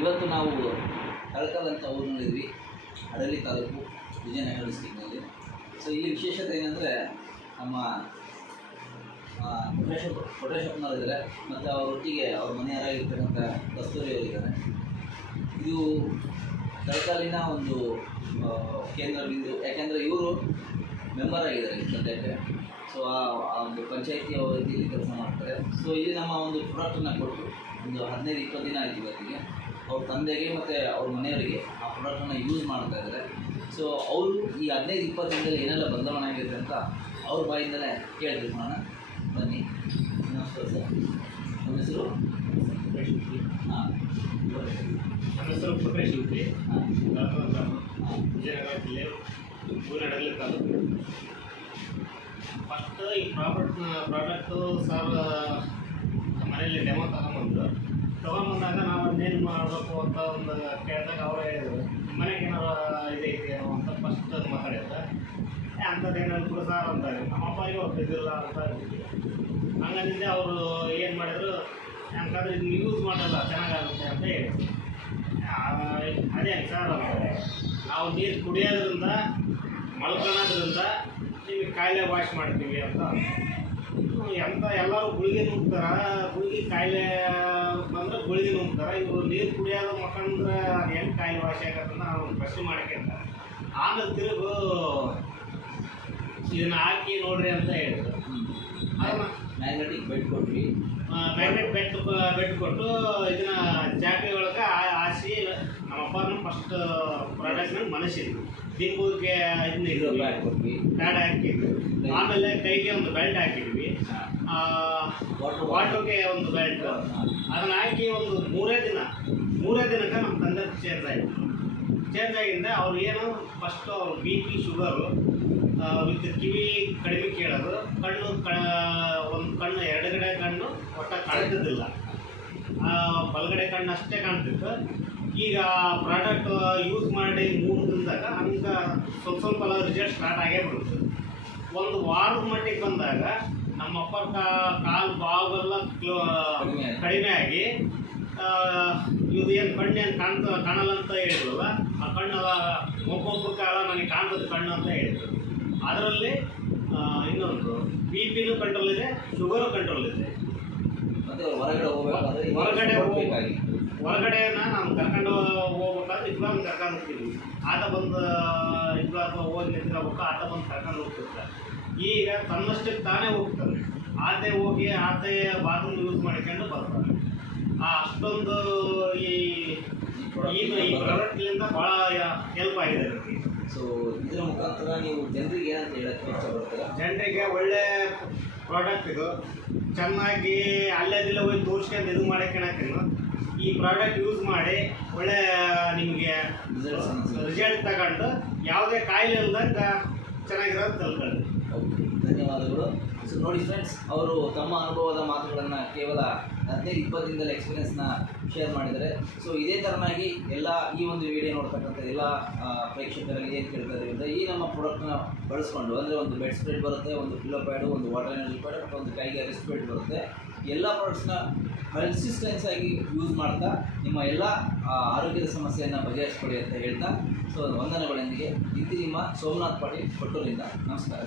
ಇವತ್ತು ನಾವು ತಳಕಲ್ ಅಂತ ಊರಿನಲ್ಲಿದ್ವಿ, ಹಡಗಲಿ ತಾಲೂಕು, ವಿಜಯನಗರ ಡಿಸ್ಟಿಕ್ನಲ್ಲಿ. ಸೊ ಇಲ್ಲಿ ವಿಶೇಷತೆ ಏನಂದರೆ ನಮ್ಮ ಕೋಟೇಶಪ್ಪನವರಿದ್ದಾರೆ ಮತ್ತು ಅವರೊಟ್ಟಿಗೆ ಅವ್ರ ಮನೆಯವರಾಗಿರ್ತಕ್ಕಂಥ ಕಸ್ತೂರಿ ಅವರಿದ್ದಾರೆ. ಇದು ತಳಕಲ್ಲಿನ ಒಂದು ಕೇಂದ್ರ ಬಿಂದು, ಯಾಕೆಂದರೆ ಇವರು ಮೆಂಬರ್ ಆಗಿದ್ದಾರೆ ಈ ಸದ್ಯಕ್ಕೆ. ಸೊ ಆ ಒಂದು ಪಂಚಾಯಿತಿ ಅವ್ರ ರೀತಿಯಲ್ಲಿ ಕೆಲಸ ಮಾಡ್ತಾರೆ. ಸೊ ಇಲ್ಲಿ ನಮ್ಮ ಒಂದು ಪ್ರಾಡಕ್ಟನ್ನು ಕೊಟ್ಟು ಒಂದು 15-20 ದಿನ ಆಯಿತು ಇವತ್ತಿಗೆ. ಅವ್ರ ತಂದೆಗೆ ಮತ್ತು ಅವ್ರ ಮನೆಯವರಿಗೆ ಆ ಪ್ರಾಡಕ್ಟನ್ನು ಯೂಸ್ ಮಾಡ್ತಾ ಇದ್ದಾರೆ. ಸೊ ಅವರು ಈ 15-20 ದಿನದಲ್ಲಿ ಏನೆಲ್ಲ ಬದಲಾವಣೆ ಆಗಿದೆ ಅಂತ ಅವ್ರ ಬಾಯಿಂದಲೇ ಕೇಳ್ತೀವಿ. ಮಾಡೋಣ ಬನ್ನಿ. ನಮಸ್ಕಾರ ಸರ್, ನಮ್ಮ ಹೆಸರು? ಹಾಂ, ನನ್ನ ಹೆಸರು ಪ್ರಕಾಶ್ ಶಿವಪಿ. ವಿಜಯನಗರ ಜಿಲ್ಲೆ ಹಡಗಲಿ ತಾಲೂಕು. ಫಸ್ಟ್ ಈ ಪ್ರಾಡಕ್ಟು ಸರ್ ಮನೆಯಲ್ಲಿ ಡೆಮೋ ತೊಗೊಂಬಂದಾಗ ನಾವು ಅದನ್ನೇನು ಮಾಡಬೇಕು ಅಂತ ಒಂದು ಕೇಳಿದಾಗ ಅವರೇ ಹೇಳಿದ್ರು, ಮನೆಗೆ ಏನಾರು ಇದೈತಿ ಏನೋ ಅಂತ ಫಸ್ಟ್ ಅದು ಮಾತಾಡಿದ್ರೆ ಅಂಥದ್ದು ಏನಾದ್ರು ಕೂಡ ಸರ್ ಅಂತಾರೆ. ನಮ್ಮ ಅಪ್ಪನಿಗೆ ಒಪ್ಪಿದ್ದಿಲ್ಲ ಅಂತ ಹಂಗಂದಿದ್ದೆ. ಅವರು ಏನು ಮಾಡಿದ್ರು, ಯಾಕಂದ್ರೆ ಇದನ್ನ ಯೂಸ್ ಮಾಡಲ್ಲ ಚೆನ್ನಾಗಾಗುತ್ತೆ ಅಂತ ಹೇಳಿದ್ರು. ಅದೇ ಸರ್ ಅಂತಾರೆ, ನಾವು ನೀರು ಕುಡಿಯೋದ್ರಿಂದ ಮಲ್ಕೊಳ್ಳೋದ್ರಿಂದ ನಿಮಗೆ ಕಾಯಿಲೆ ವಾಶ್ ಮಾಡ್ತೀವಿ ಅಂತ. ಎಲ್ಲರೂ ಗುಳಿಗೆ ನುಗ್ತಾರೆ, ಗುಳಿಗೆ ಕಾಯಿಲೆ ಬಂದರೆ ಗುಳಿಗೆ ನುಗ್ತಾರೆ. ಇವರು ನೀರು ಕುಡಿಯೋದು ಮಕ್ಕಂದ್ರೆ ಅದು ಹೆಂಗೆ ಕಾಯಿಲೆ ವಾಶ್ ಆಗತ್ತಂತ ನಾವು ಒಂದು ಪ್ರಶ್ನೆ ಮಾಡ್ಕೊಂತಾರೆ. ಆಮೇಲೆ ತಿರುಗು ಇದನ್ನು ಹಾಕಿ ನೋಡ್ರಿ ಅಂತ ಹೇಳಿದ್ರು. ಅದನ್ನು ಮ್ಯಾಗ್ನೆಟಿಕ್ ಬೆಡ್ ಕೊಟ್ವಿ. ಮ್ಯಾಗ್ನೆಟ್ ಬೆಡ್ ಕೊಟ್ಟು ಇದನ್ನ ಚಾಪೆ ಒಳಗೆ ಹಾಸಿ ನಮ್ಮ ಅಪ್ಪನ ಫಸ್ಟ್ ಪ್ರಾಡಕ್ಟ್ನ ಮನಸ್ಸಿದ್ವಿ. ದಿಂಬುಗೆ ಇದನ್ನ ಬ್ಯಾಗ್ ಕೊಟ್ವಿ, ಪ್ಯಾಡ್ ಹಾಕಿದ್ವಿ. ಆಮೇಲೆ ಕೈಗೆ ಒಂದು ಬೆಲ್ಟ್ ಹಾಕಿದ್ವಿ, ವಾಟರ್ಗೆ ಒಂದು ಬೆಲ್ಟ್. ಅದನ್ನ ಹಾಕಿ ಒಂದು ಮೂರೇ ದಿನಕ್ಕೆ ನಮ್ಮ ತಂದೆ ಚೇಂಜ್ ಆಗಿಂದ ಅವ್ರು ಏನು ಫಸ್ಟು ಅವ್ರು BP, ಶುಗರು ವಿತ್ ಕಿವಿ ಕಡಿಮೆ ಕೇಳೋದು, ಒಂದು ಕಣ್ಣು ಎಡಗಡೆ ಕಣ್ಣು ಒಟ್ಟ ಕಾಣ್ತಿದ್ದಿಲ್ಲ, ಬಲಗಡೆ ಕಣ್ಣು ಅಷ್ಟೇ ಕಾಣ್ತಿತ್ತು. ಈಗ ಪ್ರಾಡಕ್ಟ್ ಯೂಸ್ ಮಾಡಿ 3 ದಿನದಾಗ ಹಂಗೆ ಸ್ವಲ್ಪ ರಿಸಲ್ಟ್ ಸ್ಟಾರ್ಟ್ ಆಗೇ ಬಿಡುತ್ತೆ. ಒಂದು ವಾರದ ಮಟ್ಟಿಗೆ ಬಂದಾಗ ನಮ್ಮಪ್ಪ ಕಾಲು ಬಾವೆಲ್ಲ ಕಡಿಮೆ ಆಗಿ ಇದು ಏನು ಕಣ್ಣೇನು ಕಾಣಲ್ಲ ಅಂತ ಹೇಳಿದ್ರಲ್ಲ, ಆ ಕಣ್ಣೆಲ್ಲ ಒಬ್ಬೊಬ್ಬರ ಕಾಲ ನನಗೆ ಕಾಣ್ತದೆ ಕಣ್ಣು ಅಂತ ಹೇಳಿದ್ರು. ಅದರಲ್ಲಿ ಇನ್ನೊಂದು BPನೂ ಕಂಟ್ರೋಲ್ ಇದೆ, ಶುಗರು ಕಂಟ್ರೋಲ್ ಇದೆ. ಮತ್ತು ಹೊರಗಡೆನ ನಾವು ಕರ್ಕೊಂಡು ಹೋಗ್ಬೇಕಾದ್ರೆ ಇಬ್ಬರು ಕರ್ಕೊಂಡು ಹೋಗ್ತೀವಿ. ಆತ ಬಂದು ಇಬ್ಬರು ಹೋಗಿ ನಿಂತ್ಕೋಬೇಕು, ಆತ ಬಂದು ಕರ್ಕೊಂಡು ಹೋಗ್ತಿರ್ತಾರೆ. ಈಗ ತನ್ನಷ್ಟಕ್ಕೆ ತಾನೇ ಹೋಗ್ತಾನೆ, ಆತೆ ಹೋಗಿ ಆತೆ ಬಾತ್ರೂಮ್ ಯೂಸ್ ಮಾಡ್ಕೊಂಡು ಬರ್ತಾರೆ. ಅಷ್ಟೊಂದು ಈ ಪ್ರಾಡಕ್ಟ್ಲಿಂದ ಭಾಳ ಹೆಲ್ಪ್ ಆಗಿದೆ ನನಗೆ. ಸೊ ಇದರ ಮುಖಾಂತರ ನೀವು ಜನರಿಗೆ ಏನಂತ ಹೇಳಕ್ಕೆ ಇಷ್ಟಪಡ್ತೀರಾ? ಜನರಿಗೆ ಒಳ್ಳೆ ಪ್ರಾಡಕ್ಟ್ ಇದು, ಚೆನ್ನಾಗಿ ಅಲ್ಲೇದಿಲ್ಲ ಹೋಗಿ ತೋರಿಸ್ಕೊಂಡು ಇದು ಮಾಡೋಕ್ಕೇನಕ್ಕೇನು ಈ ಪ್ರಾಡಕ್ಟ್ ಯೂಸ್ ಮಾಡಿ ಒಳ್ಳೆ ನಿಮಗೆ ರಿಸಲ್ಟ್ ತಗೊಂಡು ಯಾವುದೇ ಕಾಯಿಲೆ ಇಲ್ದಂಗೆ ಚೆನ್ನಾಗಿರೋದು ತಿಳ್ಕೊಳ್ಳಿ. ಧನ್ಯವಾದಗಳು. ಸೊ ನೋಡಿ ಫ್ರೆಂಡ್ಸ್, ಅವರು ತಮ್ಮ ಅನುಭವದ ಮಾತುಗಳನ್ನು ಕೇವಲ 15-20 ದಿನದಲ್ಲಿ ಎಕ್ಸ್ಪೀರಿಯನ್ಸ್ನ ಶೇರ್ ಮಾಡಿದ್ದಾರೆ. ಸೊ ಇದೇ ಥರನಾಗಿ ಎಲ್ಲ ಈ ಒಂದು ವಿಡಿಯೋ ನೋಡ್ತಕ್ಕಂಥ ಎಲ್ಲ ಪ್ರೇಕ್ಷಕರಲ್ಲಿ ಏನು ಕೇಳ್ತಾರೆ ಅಂದರೆ, ಈ ನಮ್ಮ ಪ್ರಾಡಕ್ಟ್ನ ಬಳಸ್ಕೊಂಡು, ಅಂದರೆ ಒಂದು ಬೆಡ್ ಸ್ಪ್ರೆಡ್ ಬರುತ್ತೆ, ಒಂದು ಪಿಲ್ಲೋ ಪ್ಯಾಡು, ಒಂದು ವಾಟರ್ ಎನರ್ಜಿ ಪ್ಯಾಡ್ ಮತ್ತು ಒಂದು ಕೈಗೆ ರಿಸ್ಟ್ ಬೆಡ್ ಬರುತ್ತೆ. ಎಲ್ಲ ಪ್ರಾಡಕ್ಟ್ಸ್ನ ಕನ್ಸಿಸ್ಟೆನ್ಸ್ ಆಗಿ ಯೂಸ್ ಮಾಡ್ತಾ ನಿಮ್ಮ ಎಲ್ಲ ಆರೋಗ್ಯದ ಸಮಸ್ಯೆಯನ್ನು ಬಗೆಹರಿಸ್ಕೊಡಿ ಅಂತ ಹೇಳ್ತಾ, ಸೊ ವಂದನೆಗಳೊಂದಿಗೆ ಇಂತಿ ನಿಮ್ಮ ಸೋಮನಾಥ್ ಪಾಟೀಲ್, ಕೊಟ್ಟೂರಿಂದ. ನಮಸ್ಕಾರ.